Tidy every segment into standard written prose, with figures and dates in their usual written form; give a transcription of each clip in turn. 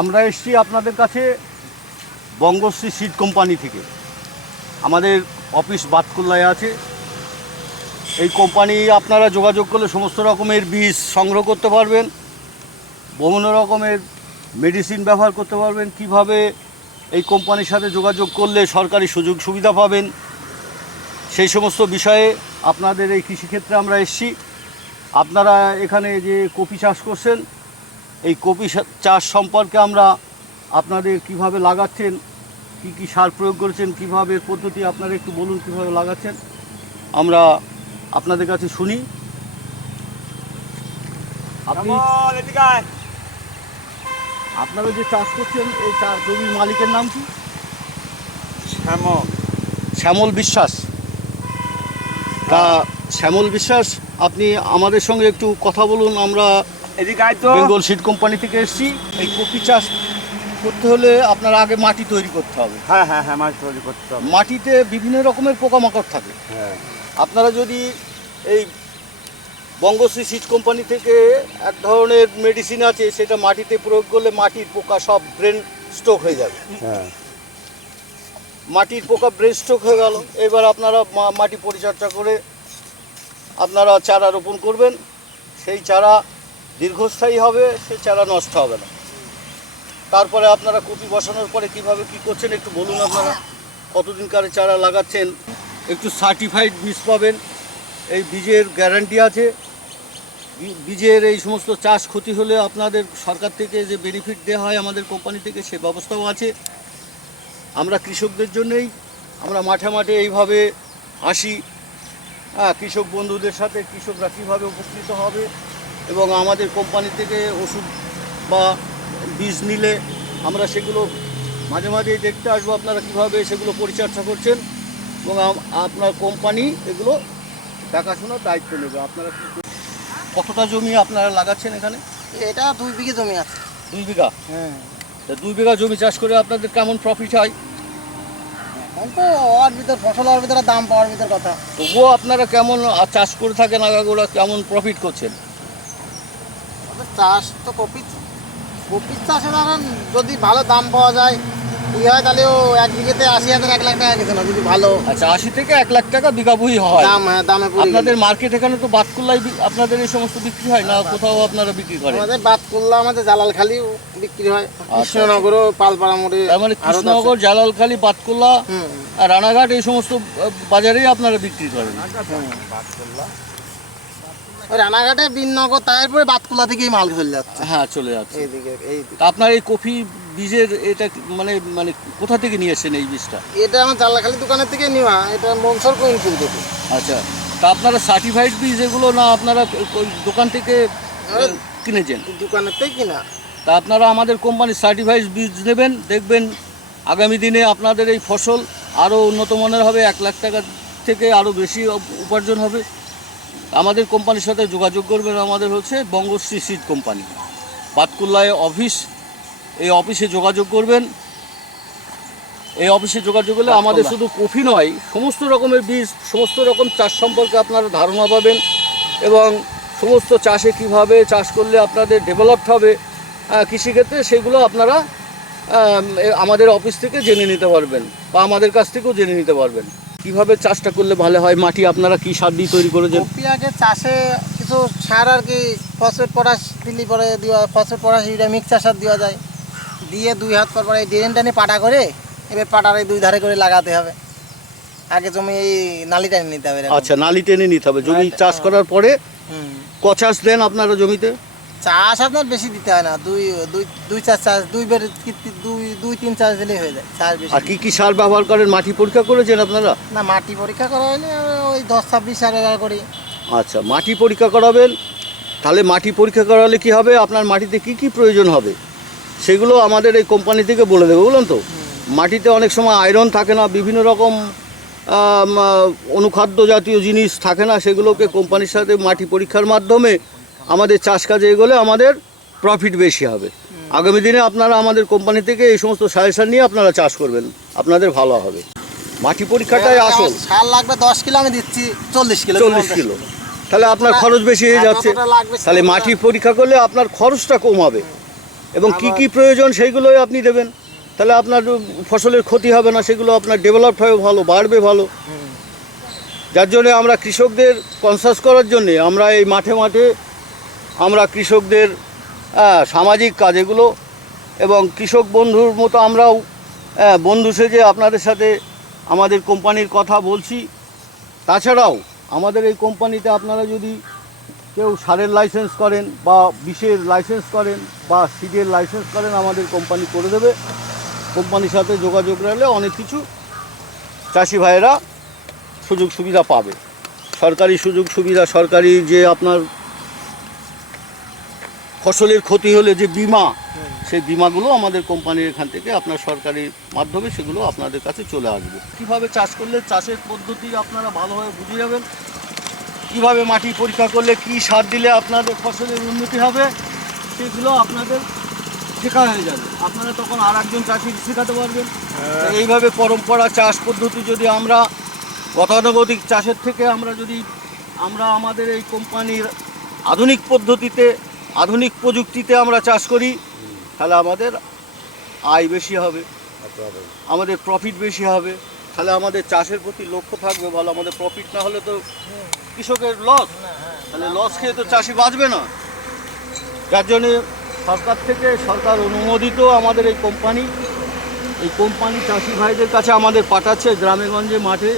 আমরা এসেছি আপনাদের কাছে বঙ্গশ্রী সিড কোম্পানি থেকে। আমাদের অফিস বাতকুল্লায় আছে। এই কোম্পানি আপনারা যোগাযোগ করলে সমস্ত রকমের বীজ সংগ্রহ করতে পারবেন, বিভিন্ন রকমের মেডিসিন ব্যবহার করতে পারবেন। কিভাবে এই কোম্পানির সাথে যোগাযোগ করলে সরকারি সুযোগ সুবিধা পাবেন, সেই সমস্ত বিষয়ে আপনাদের এই কৃষিক্ষেত্রে আমরা এসেছি। আপনারা এখানে যে কপি চাষ করছেন, এই কপি চাষ সম্পর্কে আমরা আপনাদের কিভাবে লাগাচ্ছেন, কি কি সার প্রয়োগ করেছেন, কিভাবে পদ্ধতি আপনারা একটু বলুন কিভাবে লাগাচ্ছেন, আমরা আপনাদের কাছে শুনি। আপনি আপনারা যে চাষ করছেন এই জমির মালিকের নাম কি? শ্যামল বিশ্বাস। তা শ্যামল বিশ্বাস, আপনি আমাদের সঙ্গে একটু কথা বলুন। আমরা বেঙ্গল সিড কোম্পানি থেকে এসেছি। এই কপি চাষ করতে হলে আপনার আগে মাটি তৈরি করতে হবে। হ্যাঁ, মাটি তৈরি করতে হবে। মাটিতে বিভিন্ন রকমের পোকামাকড় থাকে। আপনারা যদি এই বঙ্গশ্রী সিড কোম্পানি থেকে এক ধরনের মেডিসিন আছে, সেটা মাটিতে প্রয়োগ করলে মাটির পোকা সব ব্রেন স্ট্রোক হয়ে যাবে। মাটির পোকা ব্রেন স্ট্রোক হয়ে গেল। এবার আপনারা মাটি পরিচর্যা করে আপনারা চারা রোপণ করবেন। সেই চারা দীর্ঘস্থায়ী হবে, সেই চারা নষ্ট হবে না। তারপরে আপনারা কপি বসানোর পরে কিভাবে কি করছেন একটু বলুন। আপনারা কতদিন কারে চারা লাগাচ্ছেন, একটু সার্টিফাইড বীজ পাবেন। এই বীজের গ্যারান্টি আছে। বীজের এই সমস্ত চাষ ক্ষতি হলে আপনাদের সরকার থেকে যে বেনিফিট দেওয়া হয় আমাদের কোম্পানি থেকে, সে ব্যবস্থাও আছে। আমরা কৃষকদের জন্যই আমরা মাঠে মাঠে এইভাবে আসি। কৃষক বন্ধুদের সাথে কৃষকরা কীভাবে উপকৃত হবে এবং আমাদের কোম্পানি থেকে ওষুধ বা বীজ নিলে আমরা সেগুলো মাঝে মাঝেই দেখতে আসবো আপনারা কীভাবে সেগুলো পরিচর্যা করছেন এবং আপনার কোম্পানি এগুলো দেখাশোনার দায়িত্ব নেবে। আপনারা কতটা জমি আপনারা লাগাচ্ছেন এখানে? এটা 2 বিঘা জমি আছে। 2 বিঘা? হ্যাঁ। 2 বিঘা জমি চাষ করে আপনাদের কেমন প্রফিট হয়? এখন তো ওর ভিতর ফসল, ওর ভিতরে দাম পাওয়ার ভিতর কথা। তবুও আপনারা কেমন চাষ করে থাকেন, আগাগোড়া কেমন প্রফিট করছেন? চাষ তো কপি চাষে ধরেন যদি ভালো দাম পাওয়া যায় হয় তাহলেও 1 বিঘাতে 80,000 1 লাখ টাকা গেছে না যদি ভালো। আচ্ছা, 80 থেকে 1 লাখ টাকা বিঘা বুঝি হয় দাম। হ্যাঁ, দামে পড়ে। আপনাদের মার্কেট এখানে তো বাতকুল্লায় আপনাদের এই সমস্ত বিক্রি হয় না? কোথাও আপনারা বিক্রি করেন? আমাদের বাতকুল্লা, আমাদের জালালখালি বিক্রি হয়, কৃষ্ণনগরও, পালপাড়া মোড়ে। মানে কৃষ্ণনগর, জালালখালি, বাতকুল্লা আর রানাঘাট এই সমস্ত বাজারেই আপনারা বিক্রি করেন? রানাঘাটে, বিননগর, তারপরে বাতকুল্লা থেকেই মাল চলে যাচ্ছে। হ্যাঁ, চলে যাচ্ছে এইদিকে। আপনার এই কফি বীজের এটা মানে মানে কোথা থেকে নিয়ে এসেছেন এই বীজটা? এটা আমার জালালখালি দোকানের থেকে নেওয়া। এটা মনসর কোইনফুল থেকে। আচ্ছা, তা আপনারা সার্টিফাইড বীজ এগুলো না আপনারা দোকান থেকে কিনেছেন? দোকানের থেকে কিনা। তা আপনারা আমাদের কোম্পানির সার্টিফাইড বীজ নেবেন, দেখবেন আগামী দিনে আপনাদের এই ফসল আরও উন্নত মানের হবে, 1 লাখ টাকা থেকে আরও বেশি উপার্জন হবে। আমাদের কোম্পানির সাথে যোগাযোগ করবেন। আমাদের হচ্ছে বঙ্গশ্রী সিড কোম্পানি, বাতকুল্লায় অফিস। এই অফিসে যোগাযোগ করবেন। এই অফিসে যোগাযোগ করলে আমাদের শুধু কফি নয়, সমস্ত রকমের বীজ, সমস্ত রকম চাষ সম্পর্কে আপনারা ধারণা পাবেন এবং সমস্ত চাষে কিভাবে চাষ করলে আপনাদের ডেভেলপড হবে কৃষিক্ষেত্রে, সেগুলো আপনারা আমাদের অফিস থেকে জেনে নিতে পারবেন বা আমাদের কাছ থেকেও জেনে নিতে পারবেন কিভাবে চাষটা করলে ভালো হয়। মাটি আপনারা কি সার দিয়ে তৈরি করেছেন? কপি আগে চাষে কিছু সার আর কি ফসফেট পটাশ দিলি পরে দেওয়া, ফসফেট পটাশ ইউরিয়া মিক্সচার সার দেওয়া যায়। দিয়ে 2 হাত পর পরে ড্রেন টানে পাটা করে, এবার পাটার 2 ধারে করে লাগাতে হবে। আগে জমি এই নালি টেনে নিতে হবে। আচ্ছা, নালি টেনে নিতে হবে। জমি চাষ করার পরে কচাষ দেন আপনারা জমিতে? চাষ আপনার বেশি দিতে হয় না, 2-4 চাষ, 2-3 চাষ দিলেই হয়ে যায়। চাষ বেশি। আর কি সার ব্যবহার করেন? মাটি পরীক্ষা করেছেন আপনারা? না, মাটি পরীক্ষা করা হয়নি, ওই 10-26 সার ব্যবহার করি। আচ্ছা, মাটি পরীক্ষা করাবেন। তাহলে মাটি পরীক্ষা করালে কি হবে, আপনার মাটিতে কি কি প্রয়োজন হবে সেগুলো আমাদের এই কোম্পানি থেকে বলে দেবে, বলুন তো। মাটিতে অনেক সময় আয়রন থাকে না, বিভিন্ন রকম অনুখাদ্য জাতীয় জিনিস থাকে না, সেগুলোকে কোম্পানির সাথে মাটি পরীক্ষার মাধ্যমে আমাদের চাষ কাজে এগোলে আমাদের প্রফিট বেশি হবে। আগামী দিনে আপনারা আমাদের কোম্পানি থেকে এই সমস্ত সাজেশন নিয়ে আপনারা চাষ করবেন, আপনাদের ভালো হবে। মাটি পরীক্ষাটাই আসল। সার লাগবে 10 কিলো, আমি দিচ্ছি 40 কিলো। 40 কিলো, তাহলে আপনার খরচ বেশি হয়ে যাচ্ছে। তাহলে মাটি পরীক্ষা করলে আপনার খরচটা কম হবে এবং কি কি প্রয়োজন সেইগুলোই আপনি দেবেন, তাহলে আপনার ফসলের ক্ষতি হবে না, সেগুলো আপনার ডেভেলপ হবে ভালো, বাড়বে ভালো। যার জন্যে আমরা কৃষকদের কনসাস করার জন্যে আমরা এই মাঠে মাঠে আমরা কৃষকদের সামাজিক কাজ এগুলো এবং কৃষক বন্ধুর মতো আমরাও বন্ধু সেজে আপনাদের সাথে আমাদের কোম্পানির কথা বলছি। তাছাড়াও আমাদের এই কোম্পানিতে আপনারা যদি কেউ সারের লাইসেন্স করেন বা বিষের লাইসেন্স করেন বা সিডের লাইসেন্স করেন, আমাদের কোম্পানি করে দেবে। কোম্পানির সাথে যোগাযোগ রাখলে অনেক কিছু চাষি ভাইয়েরা সুযোগ সুবিধা পাবে। সরকারি সুযোগ সুবিধা, সরকারি যে আপনার ফসলের ক্ষতি হলে যে বিমা, সেই বিমাগুলো আমাদের কোম্পানির এখান থেকে আপনার সরকারি মাধ্যমে সেগুলো আপনাদের কাছে চলে আসবে। কীভাবে চাষ করলে চাষের পদ্ধতি আপনারা ভালোভাবে বুঝে যাবেন, কীভাবে মাটি পরীক্ষা করলে কী সার দিলে আপনাদের ফসলের উন্নতি হবে, সেগুলো আপনাদের শেখা হয়ে যাবে। আপনারা তখন আর একজন চাষি শেখাতে পারবেন। এইভাবে পরম্পরা চাষ পদ্ধতি যদি আমরা গতানুগতিক চাষের থেকে আমরা আমাদের এই কোম্পানির আধুনিক পদ্ধতিতে, আধুনিক প্রযুক্তিতে আমরা চাষ করি, তাহলে আমাদের আয় বেশি হবে, আমাদের প্রফিট বেশি হবে, তাহলে আমাদের চাষের প্রতি লক্ষ্য থাকবে ভালো। আমাদের প্রফিট না হলে তো কৃষকের লস, তাহলে লস খেয়ে তো চাষি বাঁচবে না। যার জন্যে সরকার থেকে, সরকার অনুমোদিত আমাদের এই কোম্পানি চাষি ভাইদের কাছে আমাদের পাঠাচ্ছে গ্রামে গঞ্জে মাঠে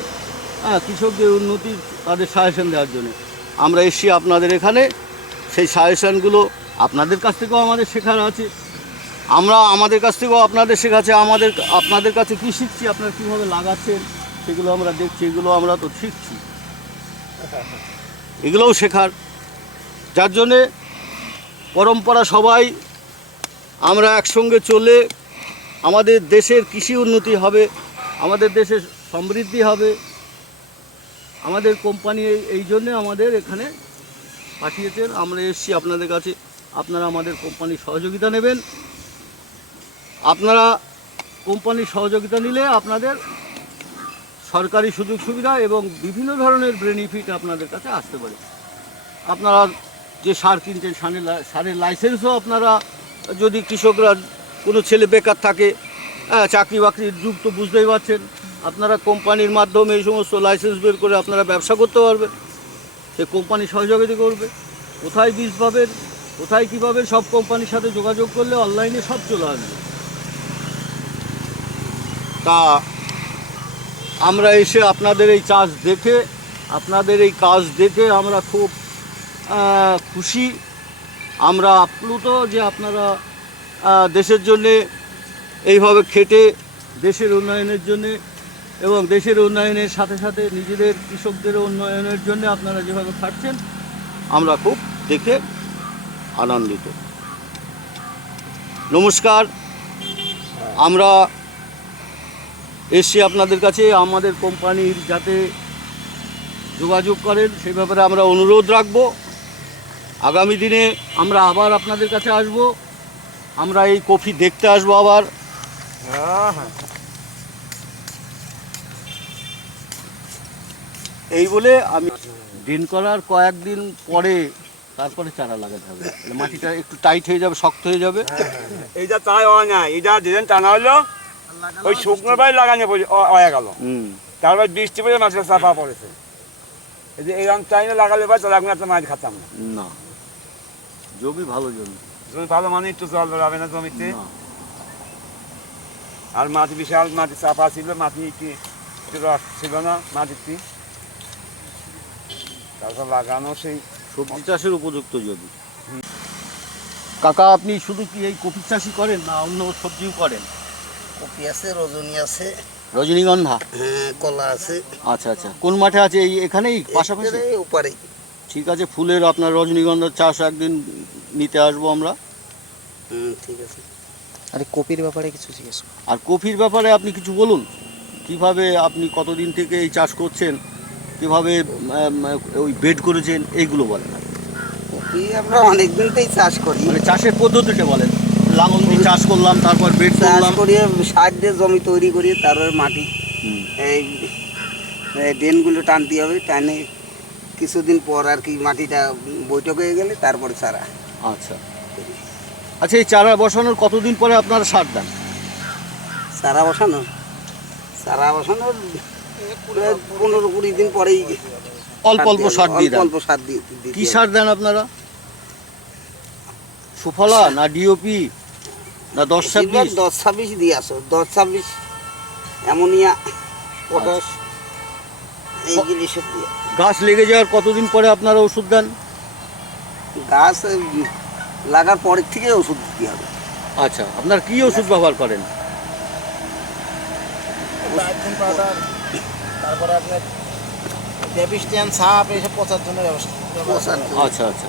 কৃষকদের উন্নতি, তাদের সাজেশন দেওয়ার জন্য আমরা এসছি আপনাদের এখানে। সেই সাজেশনগুলো আপনাদের কাছ থেকেও আমাদের শেখার আছে, আমাদের কাছ থেকেও আপনাদের শেখাচ্ছে। আপনাদের কাছে কী শিখছি, আপনারা কীভাবে লাগাচ্ছেন সেগুলো আমরা দেখছি, এগুলো আমরা তো শিখছি, এগুলোও শেখার। যার জন্যে পরম্পরা সবাই আমরা একসঙ্গে চলে আমাদের দেশের কৃষি উন্নতি হবে, আমাদের দেশের সমৃদ্ধি হবে। আমাদের কোম্পানি এই জন্যে আমাদের এখানে পাঠিয়েছেন, আমরা এসেছি আপনাদের কাছে। আপনারা আমাদের কোম্পানির সহযোগিতা নেবেন। আপনারা কোম্পানির সহযোগিতা নিলে আপনাদের সরকারি সুযোগ সুবিধা এবং বিভিন্ন ধরনের বেনিফিট আপনাদের কাছে আসতে পারে। আপনারা যে সার কিনছেন, সারের লাইসেন্সও আপনারা, যদি কৃষকরা কোনো ছেলে বেকার থাকে, চাকরি বাকরির যুগ তো বুঝতেই পারছেন, আপনারা কোম্পানির মাধ্যমে এই সমস্ত লাইসেন্স বের করে আপনারা ব্যবসা করতে পারবেন। সে কোম্পানি সহযোগিতা করবে। কোথায় বীজ পাবেন, কোথায় কী পাবেন, সব কোম্পানির সাথে যোগাযোগ করলে অনলাইনে সব চলে আসবে। তা আমরা এসে আপনাদের এই চাষ দেখে, আপনাদের এই কাজ দেখে আমরা খুব খুশি, আমরা আপ্লুত যে আপনারা দেশের জন্যে এইভাবে খেটে দেশের উন্নয়নের জন্যে এবং দেশের উন্নয়নের সাথে সাথে নিজেদের কৃষকদের উন্নয়নের জন্য আপনারা যেভাবে খাটছেন, আমরা খুব দেখে আনন্দিত। নমস্কার, আমরা এসছি আপনাদের কাছে আমাদের কোম্পানির যাতে যোগাযোগ করেন সেই ব্যাপারে আমরা অনুরোধ রাখব। আগামী দিনে আমরা আবার আপনাদের কাছে আসব, আমরা এই কফি দেখতে আসবো আবার। এই বলে আমি দিন করার কয়েকদিন পরে তারপরে চারা লাগাতে হবে, মাটিটা একটু টাইট হয়ে যাবে, শক্ত হয়ে যাবে। এইটা তাই হয় না, এটা যেদিন টানা হলো ওই শুকনো বাই লাগানো হয়ে গেল, তারপর বৃষ্টি পড়ে মাছটা চাপা পড়েছে। এই যে এইরকম টাইমে লাগালে বা চারা একটা মাছ খাতাম না। জমি ভালো, জমি ভালো মানে একটু জল বেরোবে না জমিতে, আর মাটি বিশাল মাটি চাপা ছিল, মাটি একটু রস ছিল না মাটিতে, তারপর লাগানো সেই সবজি চাষের উপযুক্ত জমি। কাকা, আপনি শুধু কি এই কফি চাষই করেন না অন্য সবজিও করেন? কপি আছে, রজনী আছে, রজনীগন্ধা, হ্যাঁ, কলা আছে। আচ্ছা আচ্ছা, কোন মাঠে আছে? এখানেই পাশাপাশি? উপরে। ঠিক আছে, ফুলের আপনার রজনীগন্ধার চাষ একদিন নিতে আসবো আমরা। ঠিক আছে। আর কপির ব্যাপারে কিছু জিজ্ঞেস করুন। আর কফির ব্যাপারে আপনি কিছু বলুন, কিভাবে আপনি কতদিন থেকে এই চাষ করছেন, কিভাবে ওই বেড করেছেন, এইগুলো বলেন। কপি আমরা অনেক দিন থেকেই চাষ করি, মানে চাষের পদ্ধতিটা বলেন। লাঙল দিয়ে চাষ করলাম, তারপর বেড চাষ করলাম, করিয়ে সার দিয়ে জমি তৈরি করি, তারপর মাটি এই ড্রেনগুলো টানতে হবে, টানে কিছুদিন পর আর কি মাটিটা বৈঠক হয়ে গেলে তারপরে চারা। আচ্ছা, আচ্ছা, এই চারা বসানোর কতদিন পরে আপনারা সার দেন? চারা বসানোর 15-20 দিন পরেই অল্প অল্প সার দিয়ে দেন? অল্প সার দিয়ে কি সার দেন আপনারা? সুফলা না ডিওপি না 10-26? 10-26 দিয়ে আসো, 10-26 অ্যামোনিয়া, পটাশ এইগুলি সব দিয়ে। গাছ লেগে যাওয়ার কতদিন পরে আপনারা ওষুধ দেন? গাছ লাগার পরের থেকে ওষুধ দিতে হবে। আচ্ছা, আপনারা কি ওষুধ ব্যবহার করেন? ডাইথেন পাউডার, তারপরে আপনার ডেভিস্টিয়ান সাপ এইসব পচার জন্য পচার জন্য। আচ্ছা আচ্ছা,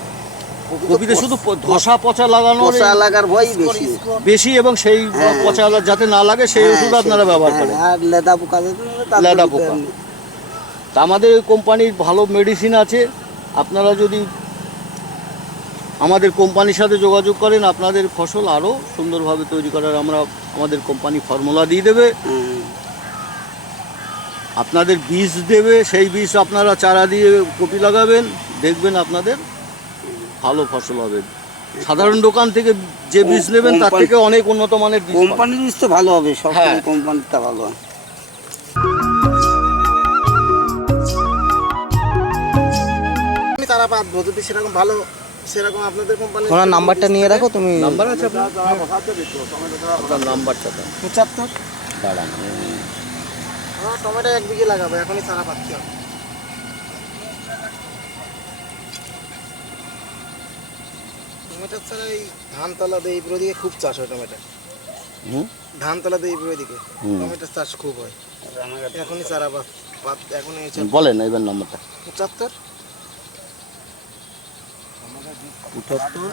কপিতে শুধু ধসা পচা লাগানোর পচা লাগার ভয়ই বেশি। বেশি, এবং সেই হ্যাঁ। পচা যাতে না লাগে সেই ওষুধ আপনারা ব্যবহার করেন। আর লেদা পোকা লেদা পোকা। তা আমাদের কোম্পানির ভালো মেডিসিন আছে, আপনারা যদি আমাদের কোম্পানির সাথে যোগাযোগ করেন আপনাদের ফসল আরও সুন্দরভাবে তৈরি করার আমাদের কোম্পানি ফর্মুলা দিয়ে দেবে, আপনাদের বীজ দেবে, সেই বীজ আপনারা চারা দিয়ে কপি লাগাবেন, দেখবেন আপনাদের ভালো ফসল হবে। সাধারণ দোকান থেকে যে বীজ নেবেন তার থেকে অনেক উন্নত মানের বীজ পাবেন। কোম্পানির বীজ তো ভালো হবে, সব হ্যাঁ। কোম্পানিটা ভালো হয়। আমি তারা পাবো যদি সেরকম ভালো, সেরকম আপনাদের কোম্পানি। তোমার নাম্বারটা নিয়ে রাখো তুমি। নাম্বার আছে আপনার? আপনার নাম্বারটা দেন। 75। দাঁড়ান, হ্যাঁ, টমেটো 1 বিঘে লাগাবো, এখনই চারা পাচ্ছি হবে। টমেটোর ছাড়া এই ধানতলা দেইপুর দিকে খুব চাষ হয় টমেটো। হুম, ধানতলা দেইপুর দিকে হুম। টমেটোর চাষ খুব হয়। এখনই চারা এখনই বলেন এবার নাম্বারটা। 75। 75